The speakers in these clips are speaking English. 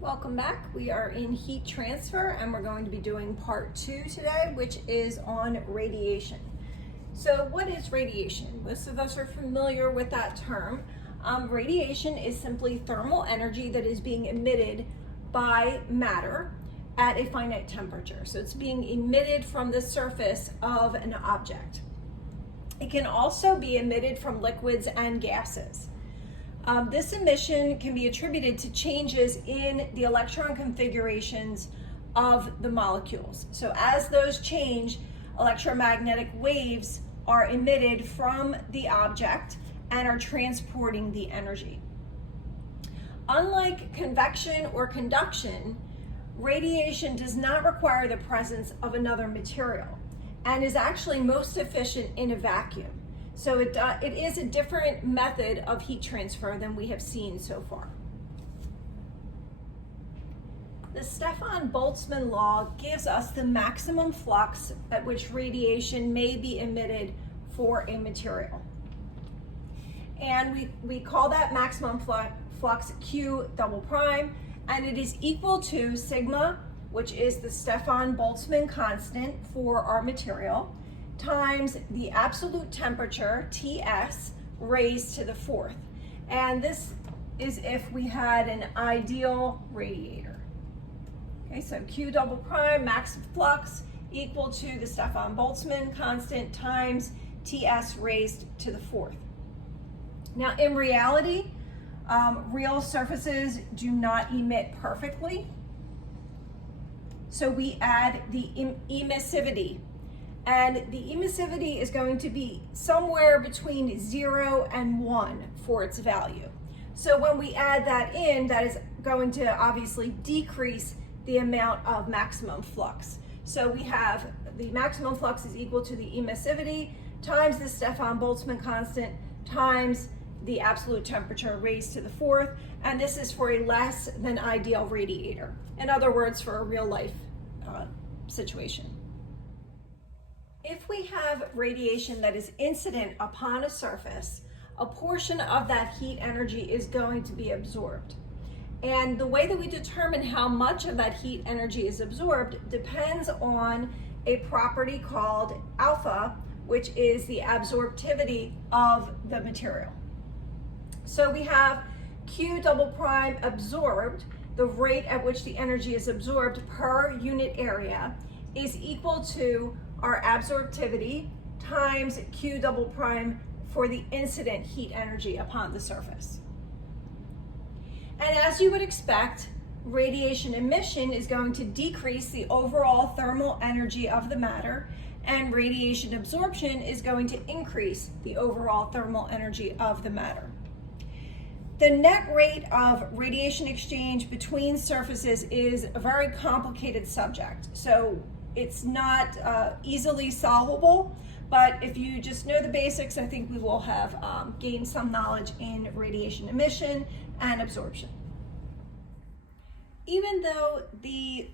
Welcome back. We are in heat transfer and we're going to be doing part 2 today, which is on radiation. So what is radiation? Most of us are familiar with that term. Radiation is simply thermal energy that is being emitted by matter at a finite temperature. So it's being emitted from the surface of an object. It can also be emitted from liquids and gases. This emission can be attributed to changes in the electron configurations of the molecules. So as those change, electromagnetic waves are emitted from the object and are transporting the energy. Unlike convection or conduction, radiation does not require the presence of another material and is actually most efficient in a vacuum. So it is a different method of heat transfer than we have seen so far. The Stefan-Boltzmann law gives us the maximum flux at which radiation may be emitted for a material. And we call that maximum flux Q double prime, and it is equal to sigma, which is the Stefan-Boltzmann constant for our material, times the absolute temperature, Ts, raised to the fourth. And this is if we had an ideal radiator. Okay, so Q double prime, max flux, equal to the Stefan-Boltzmann constant times Ts raised to the fourth. Now, in reality, real surfaces do not emit perfectly. So we add the emissivity. And the emissivity is going to be somewhere between 0 and 1 for its value. So when we add that in, that is going to obviously decrease the amount of maximum flux. So we have the maximum flux is equal to the emissivity times the Stefan-Boltzmann constant times the absolute temperature raised to the fourth. And this is for a less than ideal radiator. In other words, for a real life situation. If we have radiation that is incident upon a surface, a portion of that heat energy is going to be absorbed. And the way that we determine how much of that heat energy is absorbed depends on a property called alpha, which is the absorptivity of the material. So we have Q double prime absorbed, the rate at which the energy is absorbed per unit area, is equal to our absorptivity times Q double prime for the incident heat energy upon the surface. And as you would expect, radiation emission is going to decrease the overall thermal energy of the matter, and radiation absorption is going to increase the overall thermal energy of the matter. The net rate of radiation exchange between surfaces is a very complicated subject. So it's not easily solvable, but if you just know the basics, I think we will have gained some knowledge in radiation emission and absorption. Even though the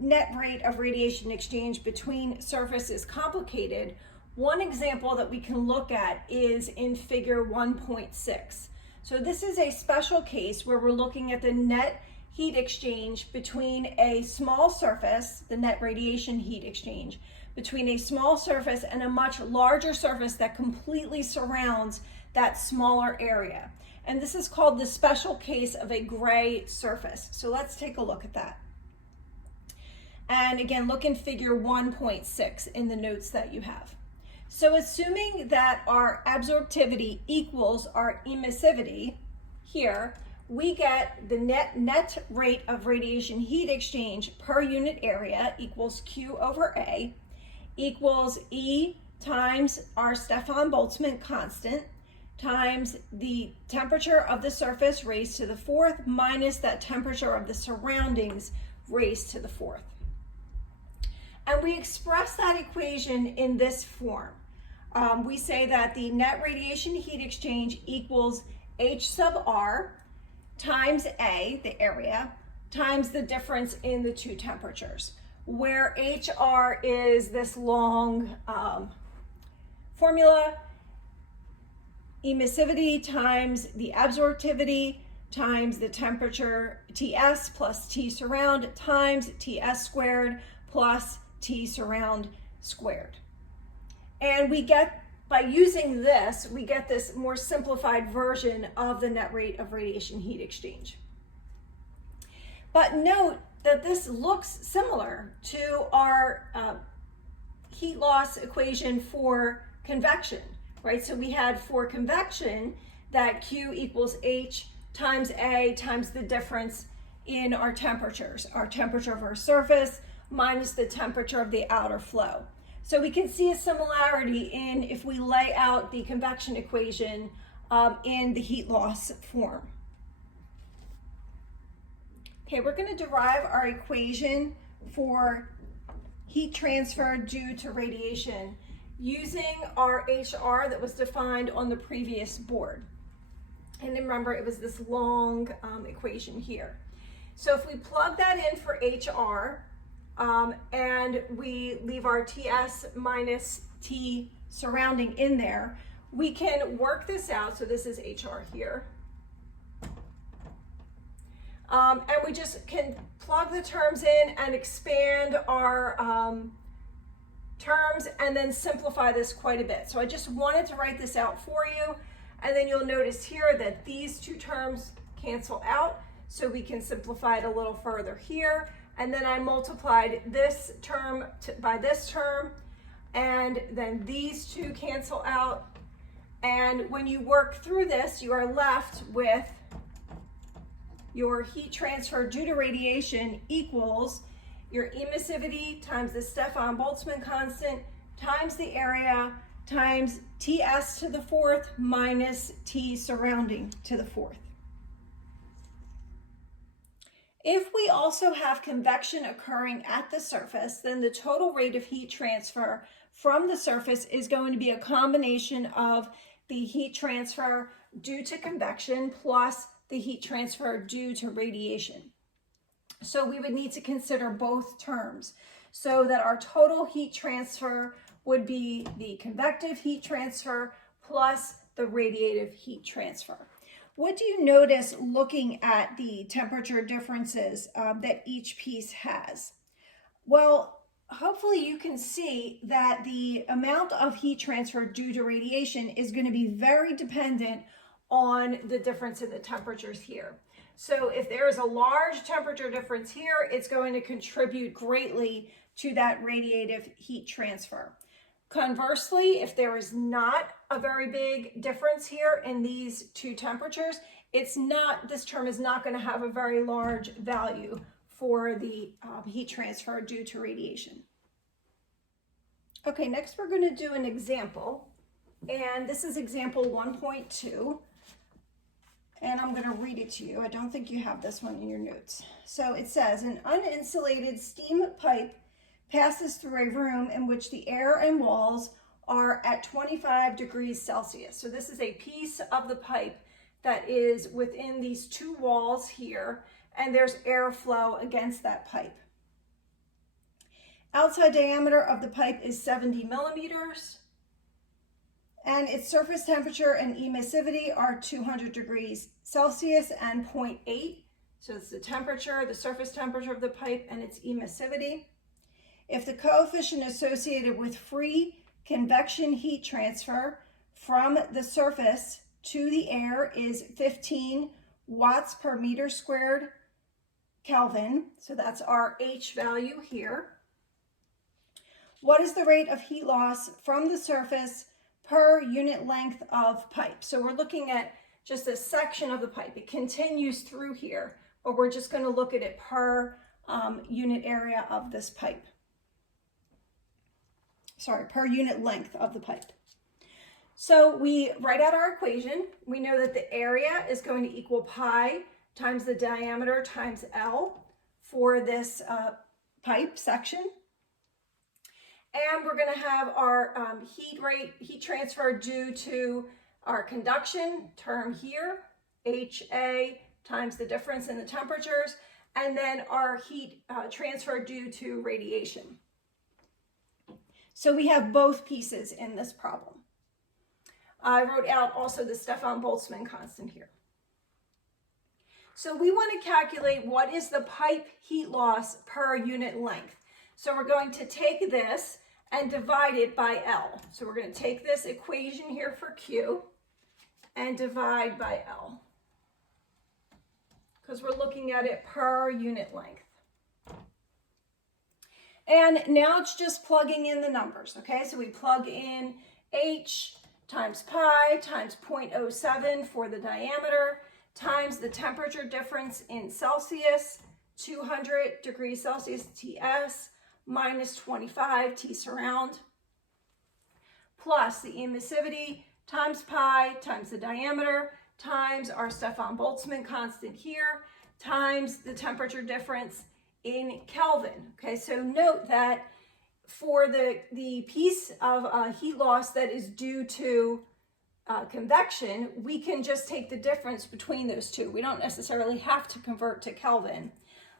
net rate of radiation exchange between surfaces is complicated, one example that we can look at is in figure 1.6. So this is a special case where we're looking at the net heat exchange between a small surface, the net radiation heat exchange, between a small surface and a much larger surface that completely surrounds that smaller area. And this is called the special case of a gray surface. So let's take a look at that. And again, look in figure 1.6 in the notes that you have. So assuming that our absorptivity equals our emissivity here, we get the net rate of radiation heat exchange per unit area equals Q over A equals E times our Stefan-Boltzmann constant times the temperature of the surface raised to the fourth minus that temperature of the surroundings raised to the fourth. And we express that equation in this form. We say that the net radiation heat exchange equals H sub R times A, the area, times the difference in the two temperatures, where HR is this long formula, emissivity times the absorptivity times the temperature Ts plus T surround times Ts squared plus T surround squared. And we get, by using this, we get this more simplified version of the net rate of radiation heat exchange. But note that this looks similar to our heat loss equation for convection, right? So we had for convection that Q equals H times A times the difference in our temperatures, our temperature of our surface minus the temperature of the outer flow. So we can see a similarity in if we lay out the convection equation in the heat loss form. Okay, we're going to derive our equation for heat transfer due to radiation using our HR that was defined on the previous board. And remember, it was this long equation here. So if we plug that in for HR and we leave our Ts minus T surrounding in there, we can work this out. So this is HR here. And we just can plug the terms in and expand our terms and then simplify this quite a bit. So I just wanted to write this out for you. And then you'll notice here that these two terms cancel out. So we can simplify it a little further here. And then I multiplied this term by this term. And then these two cancel out. And when you work through this, you are left with your heat transfer due to radiation equals your emissivity times the Stefan-Boltzmann constant times the area times Ts to the fourth minus T surrounding to the fourth. If we also have convection occurring at the surface, then the total rate of heat transfer from the surface is going to be a combination of the heat transfer due to convection plus the heat transfer due to radiation. So we would need to consider both terms so that our total heat transfer would be the convective heat transfer plus the radiative heat transfer. What do you notice looking at the temperature differences that each piece has? Well, hopefully you can see that the amount of heat transfer due to radiation is going to be very dependent on the difference in the temperatures here. So if there is a large temperature difference here, it's going to contribute greatly to that radiative heat transfer. Conversely, if there is not a very big difference here in these two temperatures, this term is not going to have a very large value for the heat transfer due to radiation. Okay, next we're going to do an example, and this is example 1.2. And I'm going to read it to you. I don't think you have this one in your notes. So it says, an uninsulated steam pipe passes through a room in which the air and walls are at 25 degrees Celsius. So this is a piece of the pipe that is within these two walls here, and there's airflow against that pipe. Outside diameter of the pipe is 70 millimeters. And its surface temperature and emissivity are 200 degrees Celsius and 0.8. So it's the temperature, the surface temperature of the pipe, and its emissivity. If the coefficient associated with free convection heat transfer from the surface to the air is 15 watts per meter squared Kelvin, so that's our H value here. What is the rate of heat loss from the surface per unit length of pipe? So we're looking at just a section of the pipe. It continues through here, but we're just going to look at it per unit area of this pipe. Sorry, per unit length of the pipe. So we write out our equation. We know that the area is going to equal pi times the diameter times L for this pipe section. And we're going to have our heat transfer due to our conduction term here, HA times the difference in the temperatures, and then our heat transfer due to radiation. So we have both pieces in this problem. I wrote out also the Stefan-Boltzmann constant here. So we want to calculate what is the pipe heat loss per unit length. So we're going to take this and divide it by L. So we're going to take this equation here for Q and divide by L, because we're looking at it per unit length. And now it's just plugging in the numbers, okay? So we plug in H times pi times 0.07 for the diameter times the temperature difference in Celsius, 200 degrees Celsius TS minus 25 T surround, plus the emissivity times pi times the diameter times our Stefan Boltzmann constant here times the temperature difference in Kelvin. Okay, so note that for the piece of heat loss that is due to convection, we can just take the difference between those two. We don't necessarily have to convert to Kelvin.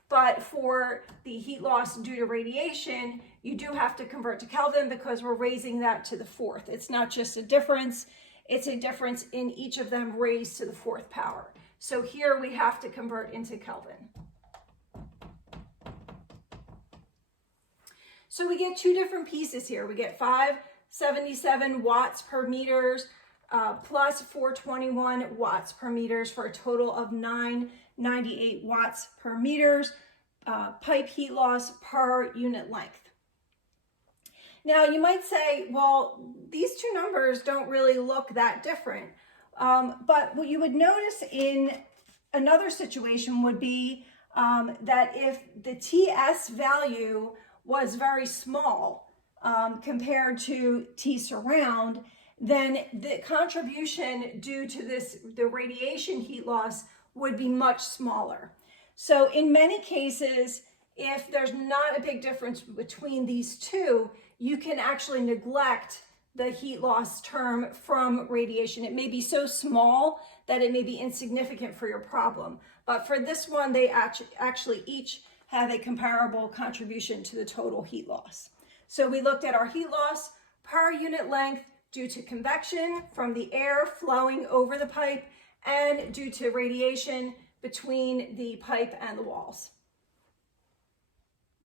But for the heat loss due to radiation, you do have to convert to Kelvin because we're raising that to the fourth. It's not just a difference, it's a difference in each of them raised to the fourth power. So here we have to convert into Kelvin. So we get two different pieces here. We get 577 watts per meters plus 421 watts per meters for a total of 998 watts per meters pipe heat loss per unit length. Now you might say, well, these two numbers don't really look that different. But what you would notice in another situation would be that if the TS value was very small compared to T surround, then the contribution due to the radiation heat loss would be much smaller. So in many cases, if there's not a big difference between these two, you can actually neglect the heat loss term from radiation. It may be so small that it may be insignificant for your problem. But for this one, they actually each have a comparable contribution to the total heat loss. So we looked at our heat loss per unit length due to convection from the air flowing over the pipe and due to radiation between the pipe and the walls.